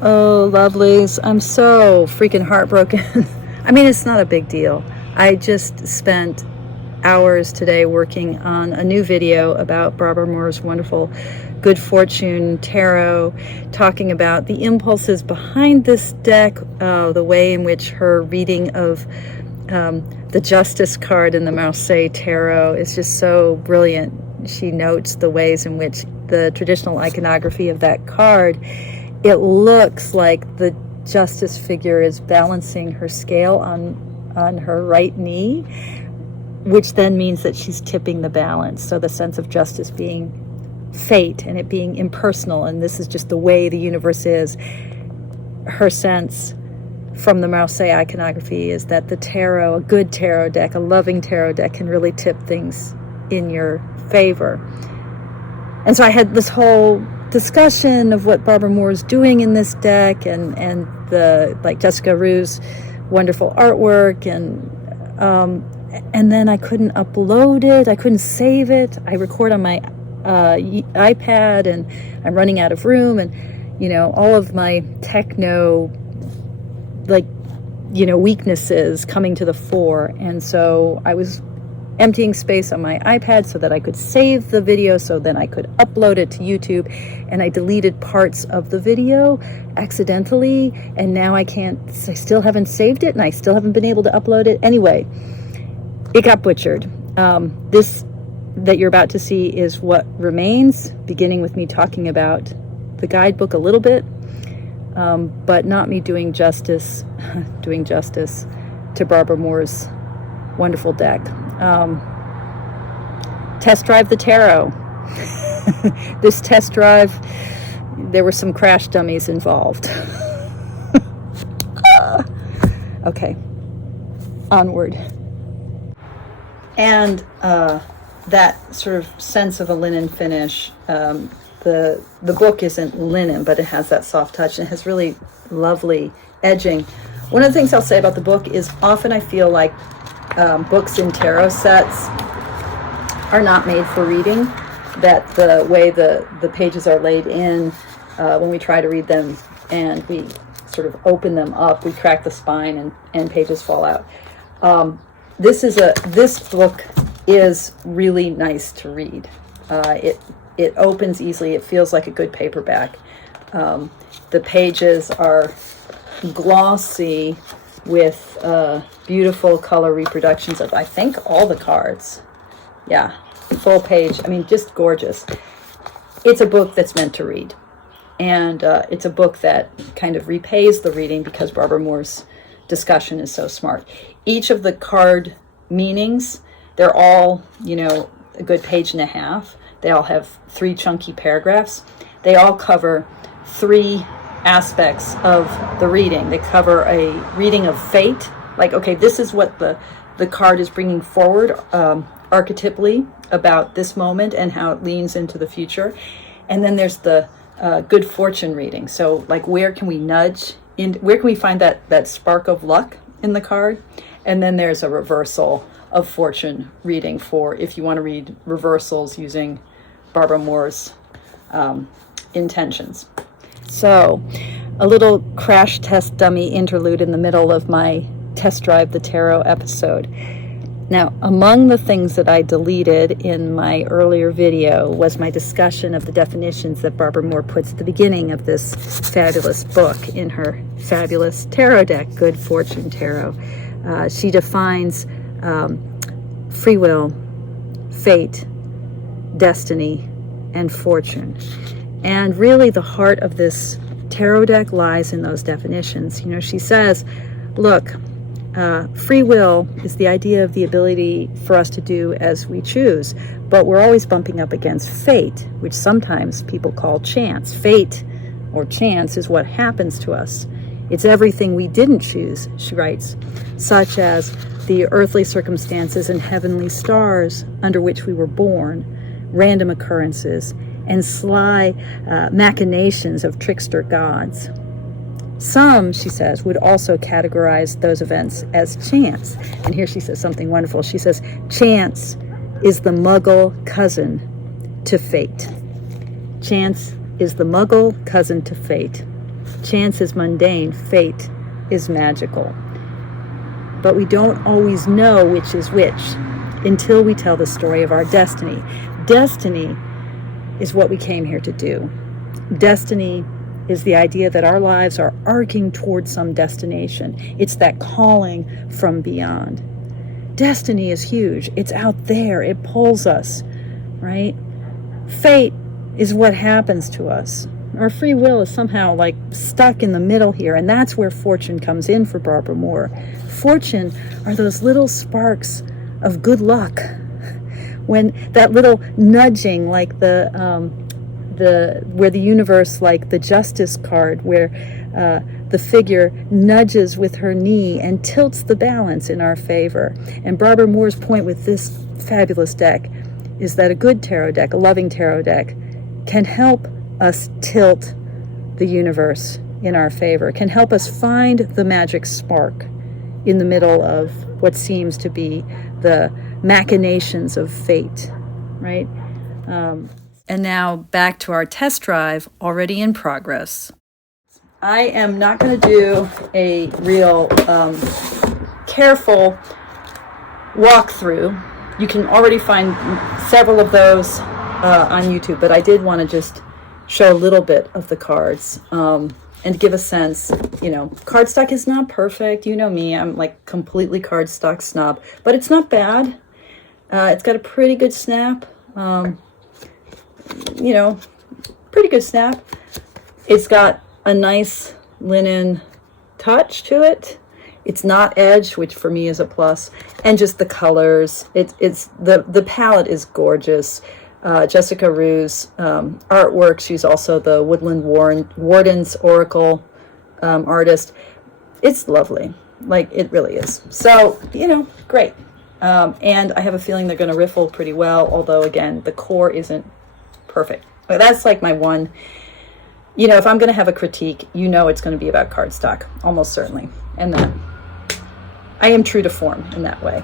Oh, lovelies, I'm so freaking heartbroken. I mean, it's not a big deal. I just spent hours today working on a new video about Barbara Moore's wonderful Good Fortune Tarot, talking about the impulses behind this deck, the way in which her reading of the Justice card in the Marseille Tarot is just so brilliant. She notes the ways in which the traditional iconography of that card, it looks like the Justice figure is balancing her scale on her right knee, which then means that she's tipping the balance. So the sense of justice being fate and it being impersonal, and this is just the way the universe is. Her sense from the Marseille iconography is that the tarot, a good tarot deck, a loving tarot deck, can really tip things in your favor. And so I had this whole discussion of what Barbara Moore is doing in this deck, and the, like, Jessica Roux's wonderful artwork, and then I couldn't upload it, I couldn't save it. I record on my iPad, and I'm running out of room, and all of my techno, weaknesses coming to the fore. And so I was emptying space on my iPad so that I could save the video, so then I could upload it to YouTube. And I deleted parts of the video accidentally, and now I still haven't saved it, and I still haven't been able to upload it. Anyway, it got butchered. This that you're about to see is what remains, beginning with me talking about the guidebook a little bit, but not me doing justice to Barbara Moore's wonderful deck. Test drive the tarot. This test drive, there were some crash dummies involved. Okay, onward. And that sort of sense of a linen finish. The book isn't linen, but it has that soft touch, and it has really lovely edging. One of the things I'll say about the book is often I feel like books in tarot sets are not made for reading, that the way the pages are laid in, when we try to read them and we sort of open them up, we crack the spine and pages fall out. This book is really nice to read. It opens easily. It feels like a good paperback. The pages are glossy with beautiful color reproductions of, I think, all the cards. Yeah, full page. I mean, just gorgeous. It's a book that's meant to read. And it's a book that kind of repays the reading because Barbara Moore's discussion is so smart. Each of the card meanings, they're all, a good page and a half. They all have 3 chunky paragraphs. They all cover 3 aspects of the reading. They cover a reading of fate, like, okay, this is what the card is bringing forward archetypally about this moment and how it leans into the future. And then there's the good fortune reading. So, like, where can we find that spark of luck in the card? And then there's a reversal of fortune reading for if you want to read reversals using Barbara Moore's intentions. So, a little crash test dummy interlude in the middle of my Test Drive the Tarot episode. Now, among the things that I deleted in my earlier video was my discussion of the definitions that Barbara Moore puts at the beginning of this fabulous book in her fabulous tarot deck, Good Fortune Tarot. She defines free will, fate, destiny, and fortune. And really the heart of this tarot deck lies in those definitions. She says, look, free will is the idea of the ability for us to do as we choose, but we're always bumping up against fate, which sometimes people call chance. Fate or chance is what happens to us. It's everything we didn't choose, she writes, such as the earthly circumstances and heavenly stars under which we were born, random occurrences, and sly machinations of trickster gods. Some, she says, would also categorize those events as chance. And here she says something wonderful. She says, chance is the muggle cousin to fate. Chance is the muggle cousin to fate. Chance is mundane, fate is magical. But we don't always know which is which until we tell the story of our destiny. Destiny is what we came here to do. Destiny is the idea that our lives are arcing towards some destination. It's that calling from beyond. Destiny is huge. It's out there. It pulls us, right? Fate is what happens to us. Our free will is somehow like stuck in the middle here, and that's where fortune comes in for Barbara Moore. Fortune are those little sparks of good luck. When that little nudging, like where the universe, like the justice card, where the figure nudges with her knee and tilts the balance in our favor. And Barbara Moore's point with this fabulous deck is that a good tarot deck, a loving tarot deck, can help us tilt the universe in our favor, can help us find the magic spark in the middle of what seems to be the machinations of fate, right? And now back to our test drive, already in progress. I am not going to do a real careful walkthrough. You can already find several of those on YouTube, but I did want to just show a little bit of the cards and give a sense. You know, cardstock is not perfect. You know me, I'm like completely cardstock snob, but it's not bad. It's got a pretty good snap. You know, pretty good snap. It's got a nice linen touch to it. It's not edged, which for me is a plus. And just the colors. It's the palette is gorgeous. Jessica Roux's artwork. She's also the Woodland Warden's Oracle artist. It's lovely. Like, it really is. So, you know, great. And I have a feeling they're going to riffle pretty well, although, again, the core isn't perfect. But that's like my one, you know, if I'm going to have a critique, you know it's going to be about cardstock, almost certainly. And that I am true to form in that way.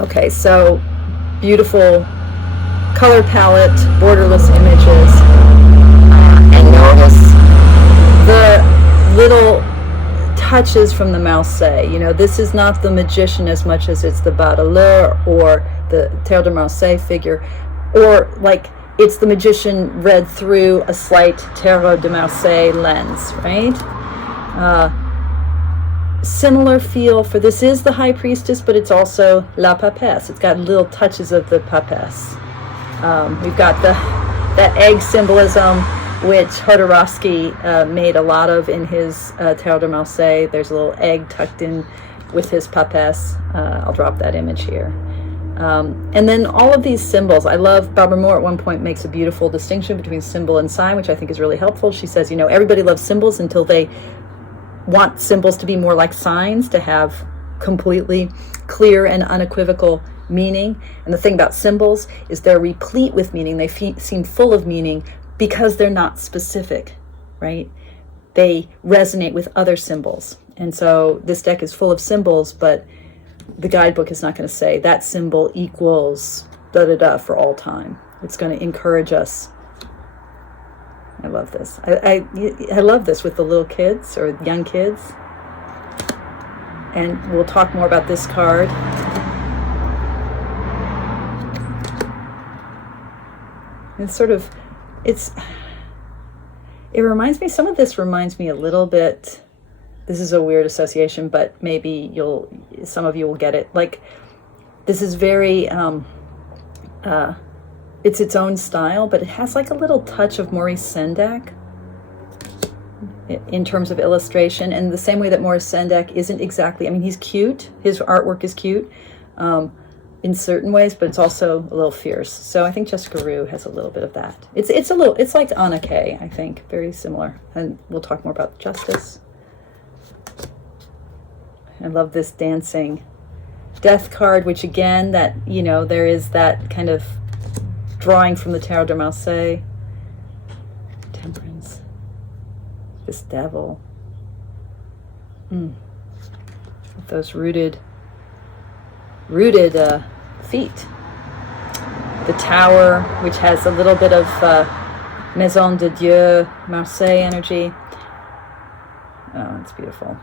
Okay, so beautiful color palette, borderless images. And notice the little touches from the Marseille. You know, this is not the magician as much as it's the Baudelaire or the Terre de Marseille figure, or like it's the magician read through a slight Tarot de Marseille lens, right? Similar feel for this is the High Priestess, but it's also La Papesse. It's got little touches of the Papesse. We've got that egg symbolism, which Jodorowsky made a lot of in his Tarot de Marseille. There's a little egg tucked in with his Papesse. I'll drop that image here. And then all of these symbols, I love, Barbara Moore at one point makes a beautiful distinction between symbol and sign, which I think is really helpful. She says, you know, everybody loves symbols until they want symbols to be more like signs, to have completely clear and unequivocal meaning. And the thing about symbols is they're replete with meaning. They seem full of meaning because they're not specific, right? They resonate with other symbols. And so this deck is full of symbols, but the guidebook is not going to say that symbol equals da-da-da for all time. It's going to encourage us. I love this. I love this with the little kids or young kids. And we'll talk more about this card. It's sort of, it reminds me, some of this reminds me a little bit, this is a weird association, but maybe some of you will get it. Like, this is very, it's its own style, but it has like a little touch of Maurice Sendak in terms of illustration. And the same way that Maurice Sendak isn't exactly, I mean, he's cute. His artwork is cute in certain ways, but it's also a little fierce. So I think Jessica Roux has a little bit of that. It's like Anna Kay, I think, very similar. And we'll talk more about Justice. I love this dancing death card, which again, that, you know, there is that kind of drawing from the Tarot de Marseille. Temperance. This devil. With those rooted feet. The Tower, which has a little bit of Maison de Dieu, Marseille energy. Oh, it's beautiful.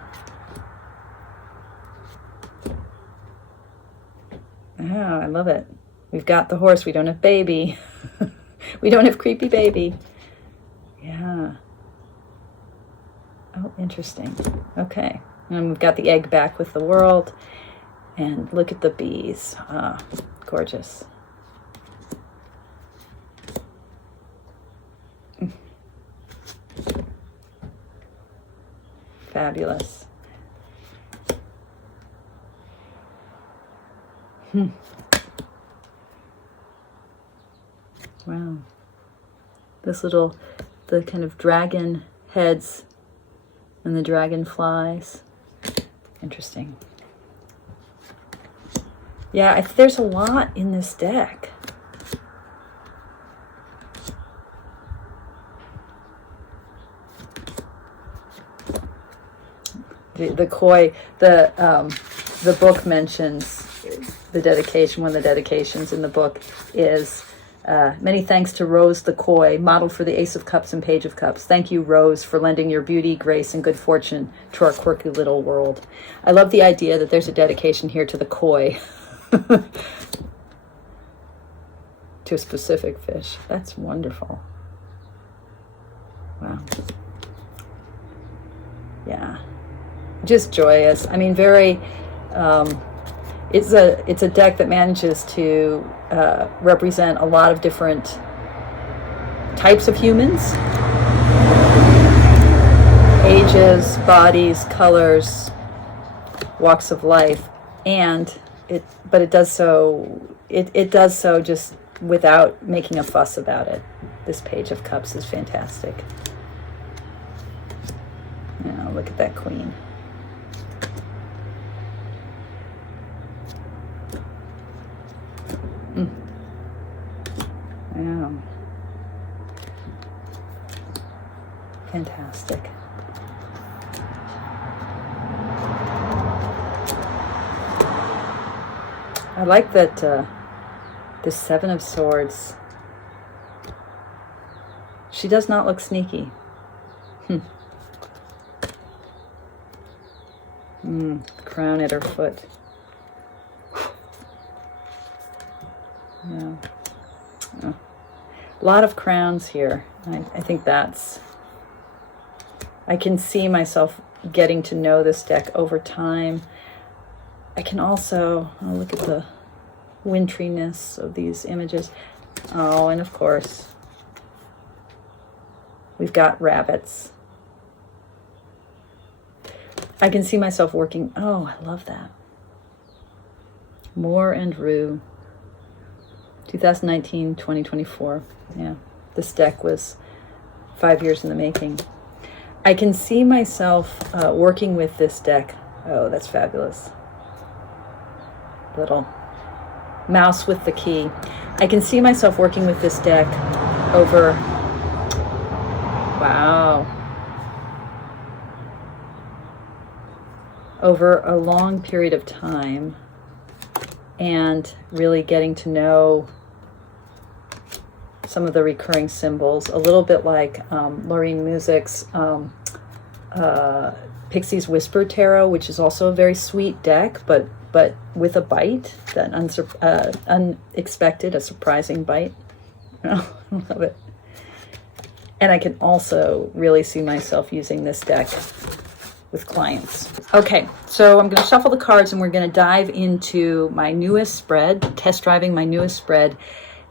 Oh, I love it. We've got the horse. We don't have baby. We don't have creepy baby. Yeah. Oh, interesting. Okay. And we've got the egg back with the world. And look at the bees. Ah, gorgeous. Fabulous. Wow. The kind of dragon heads and the dragonflies. Interesting. Yeah, there's a lot in this deck. The koi, the book mentions the dedication. One of the dedications in the book is many thanks to Rose the koi, model for the Ace of Cups and Page of Cups. Thank you, Rose, for lending your beauty, grace, and good fortune to our quirky little world. I love the idea that there's a dedication here to the koi, to a specific fish. That's wonderful. Wow. Yeah. Just joyous. I mean, very. It's a deck that manages to represent a lot of different types of humans, ages, bodies, colors, walks of life, but it does so just without making a fuss about it. This Page of Cups is fantastic. Now look at that queen. Yeah. Fantastic. I like that the Seven of Swords. She does not look sneaky. Crown at her foot. Yeah. Oh. A lot of crowns here. I think I can see myself getting to know this deck over time. I can also, look at the wintriness of these images. Oh, and of course, we've got rabbits. I can see myself working, I love that. Moore and Roux. 2019-2024. Yeah, this deck was 5 years in the making. I can see myself working with this deck. Oh, that's fabulous. Little mouse with the key. I can see myself working with this deck over, over a long period of time, and really getting to know some of the recurring symbols, a little bit like Laureen Music's Pixie's Whisper Tarot, which is also a very sweet deck, but with a bite, that unexpected, a surprising bite. I love it. And I can also really see myself using this deck with clients. Okay, so I'm going to shuffle the cards and we're going to dive into my newest spread, test driving my newest spread,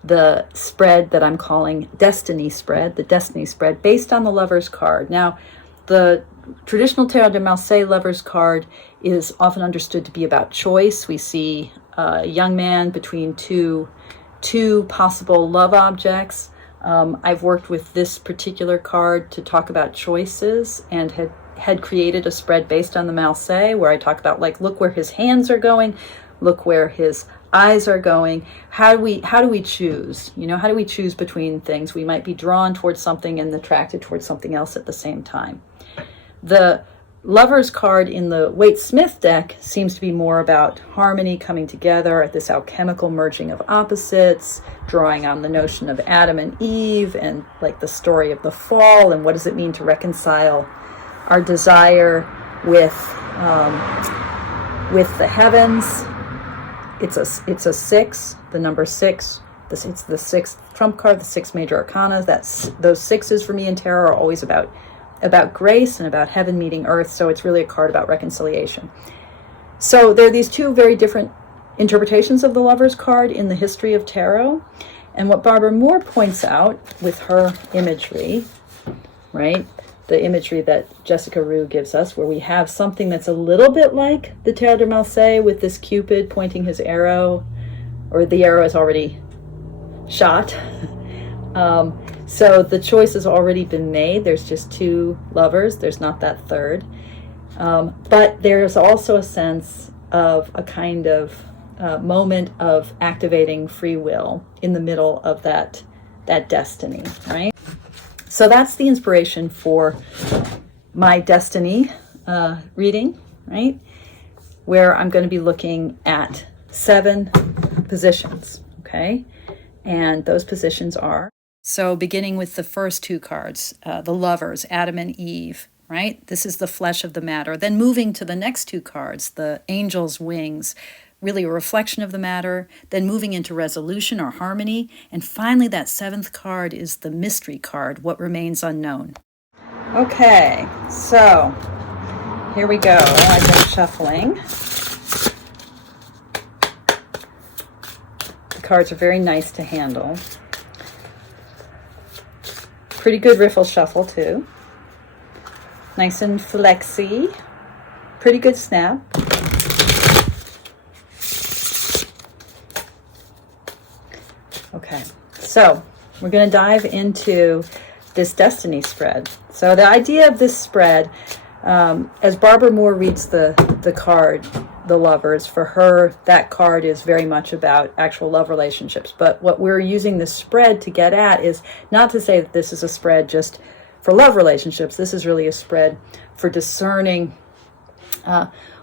the spread that I'm calling Destiny Spread, the Destiny Spread, based on the Lover's card. Now, the traditional Tarot de Marseille Lover's card is often understood to be about choice. We see a young man between two possible love objects. I've worked with this particular card to talk about choices, and had created a spread based on the Marseille, where I talk about, like, look where his hands are going, look where his eyes are going. How do we choose? How do we choose between things? We might be drawn towards something and attracted towards something else at the same time. The Lover's card in the Waite-Smith deck seems to be more about harmony, coming together, this alchemical merging of opposites, drawing on the notion of Adam and Eve, and like the story of the fall, and what does it mean to reconcile our desire with the heavens. It's a 6, the number 6. It's the 6th trump card, the 6 major arcana. Those 6s for me in tarot are always about grace and about heaven meeting earth. So it's really a card about reconciliation. So there are these two very different interpretations of the Lover's card in the history of tarot. And what Barbara Moore points out with her imagery, right? The imagery that Jessica Roux gives us, where we have something that's a little bit like the Terre de Marseille with this Cupid pointing his arrow, or the arrow is already shot. So the choice has already been made. There's just 2 lovers. There's not that third. But there's also a sense of a kind of moment of activating free will in the middle of that destiny, right? So that's the inspiration for my destiny reading, right? Where I'm going to be looking at 7 positions, okay? And those positions are, so beginning with the first 2 cards, the lovers, Adam and Eve, right? This is the flesh of the matter. Then moving to the next 2 cards, the angel's wings, really a reflection of the matter, then moving into resolution or harmony, and finally that 7th card is the mystery card, what remains unknown. Okay, so here we go. I've been shuffling. The cards are very nice to handle. Pretty good riffle shuffle too. Nice and flexy. Pretty good snap. Okay, so we're going to dive into this destiny spread. So the idea of this spread, as Barbara Moore reads the card, the lovers, for her, that card is very much about actual love relationships. But what we're using this spread to get at is not to say that this is a spread just for love relationships. This is really a spread for discerning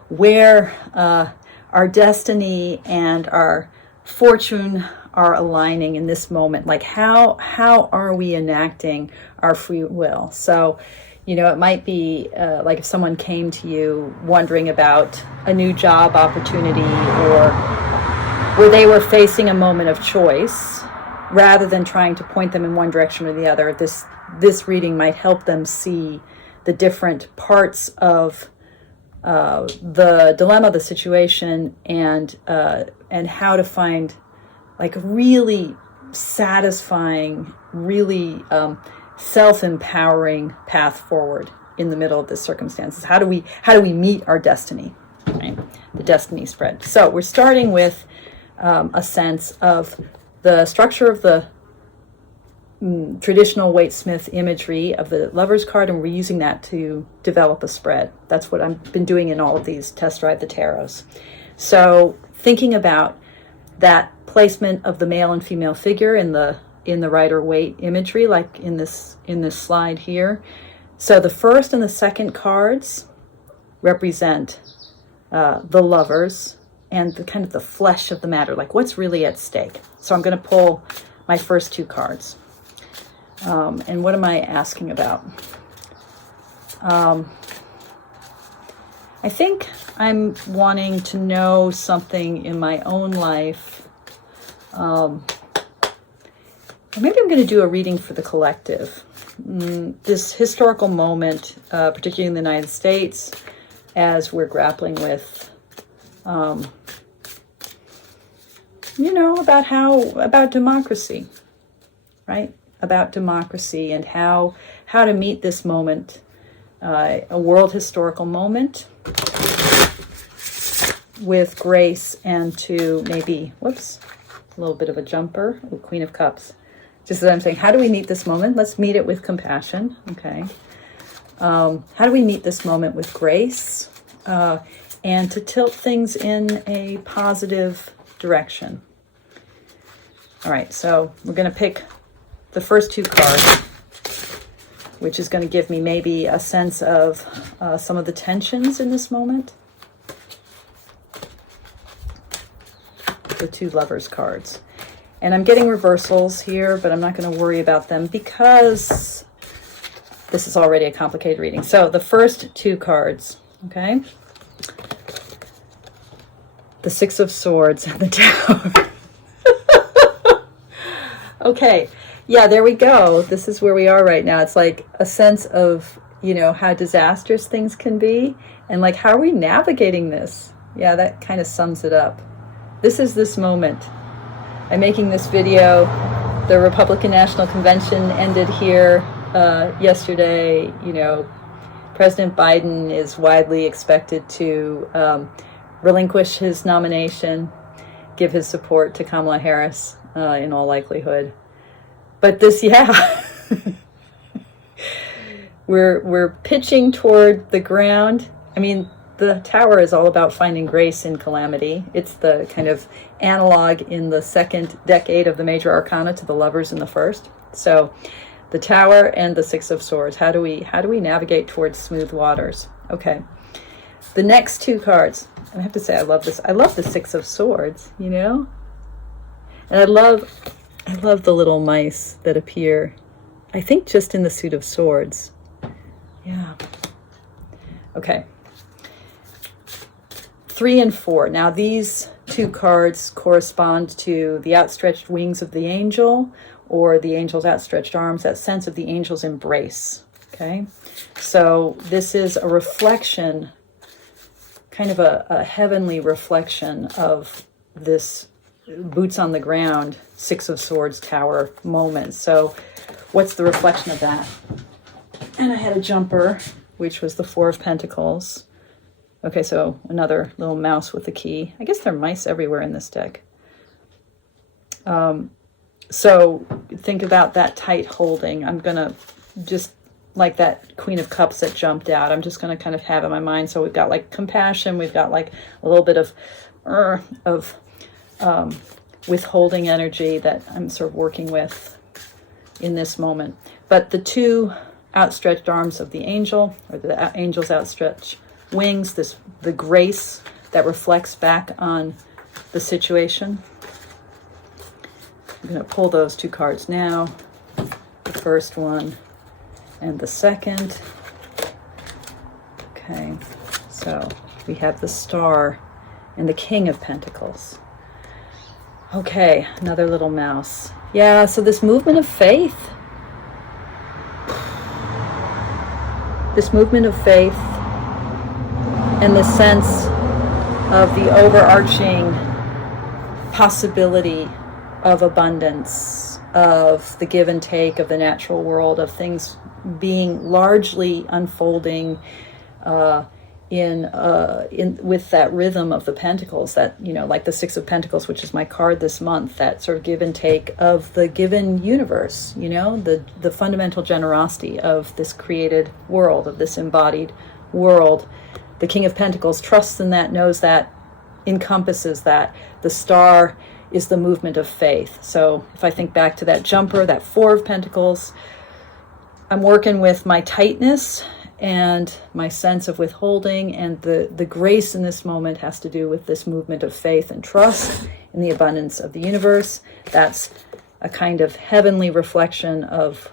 where our destiny and our fortune are aligning in this moment. Like how are we enacting our free will? So, you know, it might be like if someone came to you wondering about a new job opportunity, or where they were facing a moment of choice, rather than trying to point them in one direction or the other, this reading might help them see the different parts of the dilemma, the situation, and how to find like really satisfying, really self-empowering path forward in the middle of this circumstances. How do we meet our destiny, right? The destiny spread. So we're starting with a sense of the structure of the traditional Waite-Smith imagery of the Lover's card, and we're using that to develop a spread. That's what I've been doing in all of these Test Drive the Tarots. So thinking about that placement of the male and female figure in the Rider-Waite imagery, like in this slide here. So the first and the second cards represent the lovers and the kind of the flesh of the matter, like what's really at stake. So I'm going to pull my first 2 cards. And what am I asking about? I think I'm wanting to know something in my own life. Maybe I'm going to do a reading for the collective. This historical moment, particularly in the United States, as we're grappling with, about democracy, right? About democracy and how to meet this moment, a world historical moment, with grace, and to maybe, a little bit of a jumper, Queen of Cups. Just as I'm saying, how do we meet this moment? Let's meet it with compassion, okay? How do we meet this moment with grace, and to tilt things in a positive direction? All right, so we're going to pick the first 2 cards, which is going to give me maybe a sense of some of the tensions in this moment. The 2 Lovers cards. And I'm getting reversals here, but I'm not going to worry about them because this is already a complicated reading. So the first two cards, okay? The Six of Swords and the Tower. Okay, yeah, there we go. This is where we are right now. It's like a sense of, you know, how disastrous things can be, and like, how are we navigating this? Yeah, that kind of sums it up. This is this moment. I'm making this video. The Republican National Convention ended here yesterday. You know, President Biden is widely expected to relinquish his nomination, give his support to Kamala Harris in all likelihood. But this, yeah, we're pitching toward the ground. I mean, the Tower is all about finding grace in calamity. It's the kind of analog in the second decade of the major arcana to the Lovers in the first. So the Tower and the Six of Swords. How do we navigate towards smooth waters? Okay. The next two cards. I have to say, I love this. I love the Six of Swords, you know? And I love the little mice that appear, I think, just in the suit of swords. Yeah. Okay. 3 and 4. Now these two cards correspond to the outstretched wings of the angel, or the angel's outstretched arms, that sense of the angel's embrace. Okay. So this is a reflection, kind of a heavenly reflection of this boots on the ground, Six of Swords Tower moment. So what's the reflection of that? And I had a jumper, which was the Four of Pentacles. Okay, so another little mouse with a key. I guess there are mice everywhere in this deck. So think about that tight holding. I'm going to just, like that Queen of Cups that jumped out, I'm just going to kind of have in my mind. So we've got like compassion. We've got like a little bit of withholding energy that I'm sort of working with in this moment. But the two outstretched arms of the angel, or the angel's outstretched wings, the grace that reflects back on the situation. I'm going to pull those two cards now. The first one and the second. Okay, so we have the Star and the King of Pentacles. Okay, another little mouse. Yeah, so this movement of faith. This movement of faith and the sense of the overarching possibility of abundance, of the give and take of the natural world, of things being largely unfolding with that rhythm of the Pentacles, that, you know, like the Six of Pentacles, which is my card this month, that sort of give and take of the given universe, you know, the fundamental generosity of this created world, of this embodied world. The King of Pentacles trusts in that, knows that, encompasses that. The Star is the movement of faith. So if I think back to that jumper, that Four of Pentacles, I'm working with my tightness and my sense of withholding, and the grace in this moment has to do with this movement of faith and trust in the abundance of the universe. That's a kind of heavenly reflection of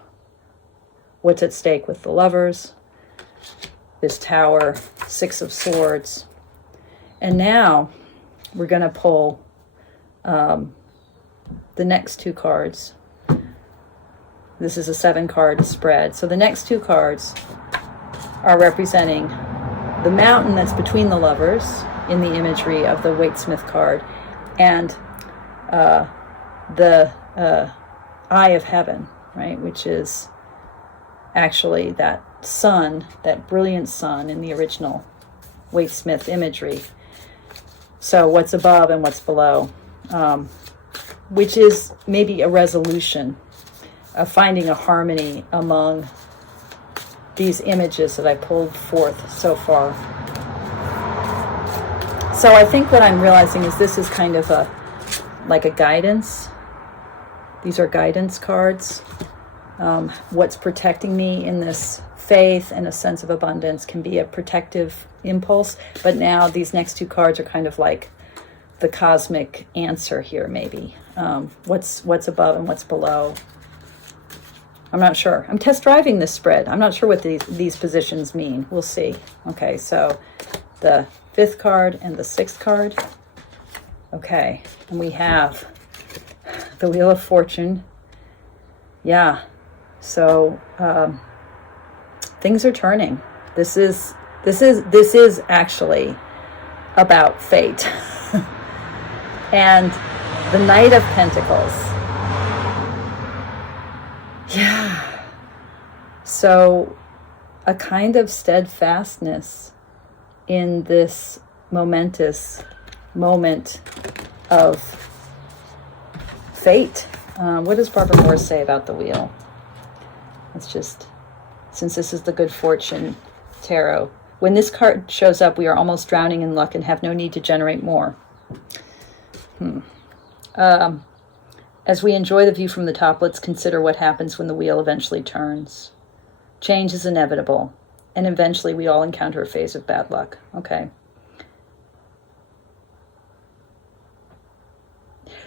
what's at stake with the Lovers, this Tower, Six of Swords. And now we're going to pull the next two cards. This is a 7-card spread. So the next two cards are representing the mountain that's between the Lovers in the imagery of the Waite-Smith card, and the Eye of Heaven, right, which is actually that sun, that brilliant sun in the original Waite-Smith imagery. So what's above and what's below, which is maybe a resolution of finding a harmony among these images that I pulled forth so far. So I think what I'm realizing is this is kind of like a guidance. These are guidance cards. What's protecting me in this faith and a sense of abundance can be a protective impulse, but now these next two cards are kind of like the cosmic answer here, maybe. What's above and what's below. I'm not sure. I'm test driving this spread. I'm not sure what these positions mean. We'll see. Okay, so the 5th card and the 6th card. Okay, and we have the Wheel of Fortune. Yeah, so things are turning. This is actually about fate. And the Knight of Pentacles. Yeah. So a kind of steadfastness in this momentous moment of fate. What does Barbara Moore say about the wheel? Let's just, since this is the Good Fortune Tarot, when this card shows up, we are almost drowning in luck and have no need to generate more. As we enjoy the view from the top, let's consider what happens when the wheel eventually turns. Change is inevitable, and eventually we all encounter a phase of bad luck. Okay.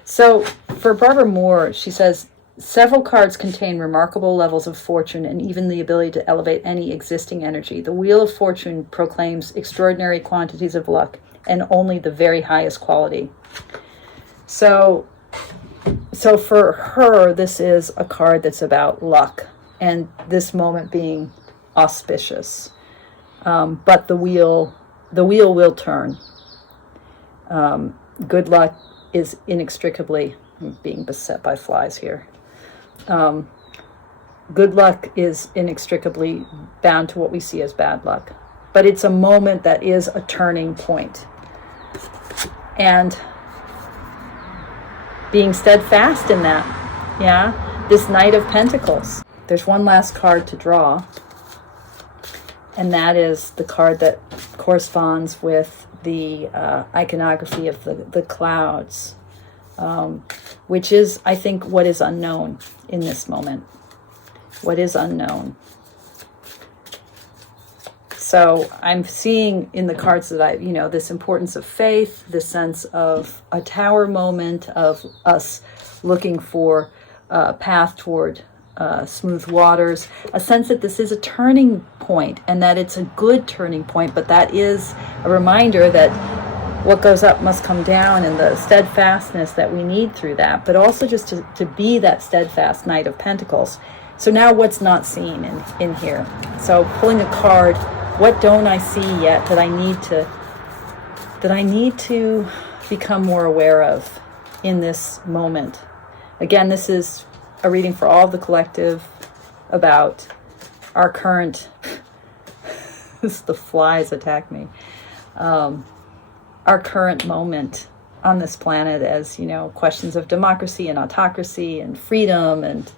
So for Barbara Moore, she says, several cards contain remarkable levels of fortune and even the ability to elevate any existing energy. The Wheel of Fortune proclaims extraordinary quantities of luck and only the very highest quality. So for her, this is a card that's about luck and this moment being auspicious. But the wheel will turn. Good luck is inextricably, I'm being beset by flies here. Good luck is inextricably bound to what we see as bad luck. But it's a moment that is a turning point. And being steadfast in that, yeah, this Knight of Pentacles. There's one last card to draw, and that is the card that corresponds with the iconography of the clouds, which is, I think, what is unknown in this moment. What is unknown. So I'm seeing in the cards that this importance of faith, this sense of a tower moment, of us looking for a path toward smooth waters, a sense that this is a turning point and that it's a good turning point, but that is a reminder that what goes up must come down and the steadfastness that we need through that, but also just to be that steadfast Knight of Pentacles. So now what's not seen in here? So pulling a card, what don't I see yet that I need to become more aware of in this moment? Again, this is a reading for all of the collective about our current, the flies attack me, our current moment on this planet as, questions of democracy and autocracy and freedom and,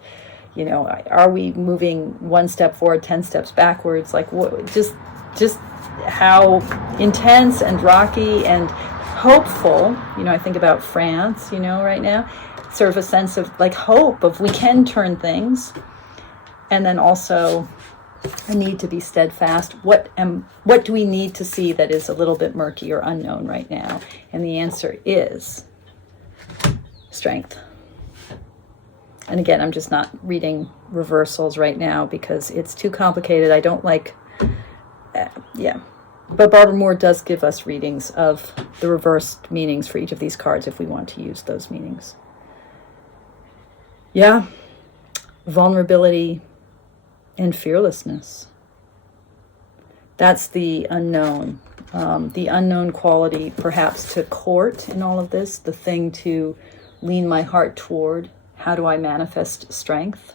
are we moving one step forward, 10 steps backwards? Like, just how intense and rocky and hopeful, I think about France, right now, sort of a sense of like hope of we can turn things, and then also a need to be steadfast. What do we need to see that is a little bit murky or unknown right now? And the answer is strength. And again, I'm just not reading reversals right now because it's too complicated. I don't like, But Barbara Moore does give us readings of the reversed meanings for each of these cards if we want to use those meanings. Yeah, vulnerability and fearlessness. That's the unknown quality perhaps to court in all of this, the thing to lean my heart toward. How do I manifest strength?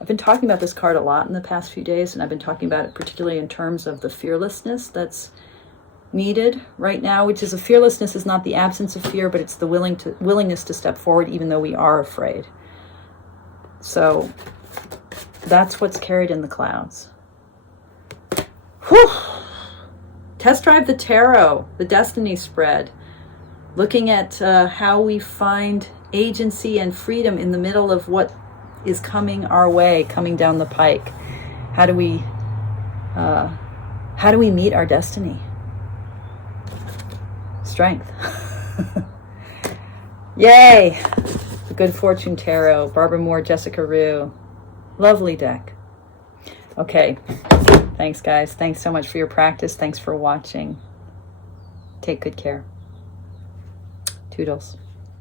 I've been talking about this card a lot in the past few days, and I've been talking about it particularly in terms of the fearlessness that's needed right now, which is a fearlessness is not the absence of fear, but it's the willingness to step forward even though we are afraid. So that's what's carried in the clouds. Whew. Test drive the tarot, the destiny spread, looking at how we find agency and freedom in the middle of what is coming our way, coming down the pike. How do we meet our destiny? Strength. Yay! The Good Fortune Tarot, Barbara Moore, Jessica Roux. Lovely deck. Okay. Thanks, guys. Thanks so much for your practice. Thanks for watching. Take good care. Toodles.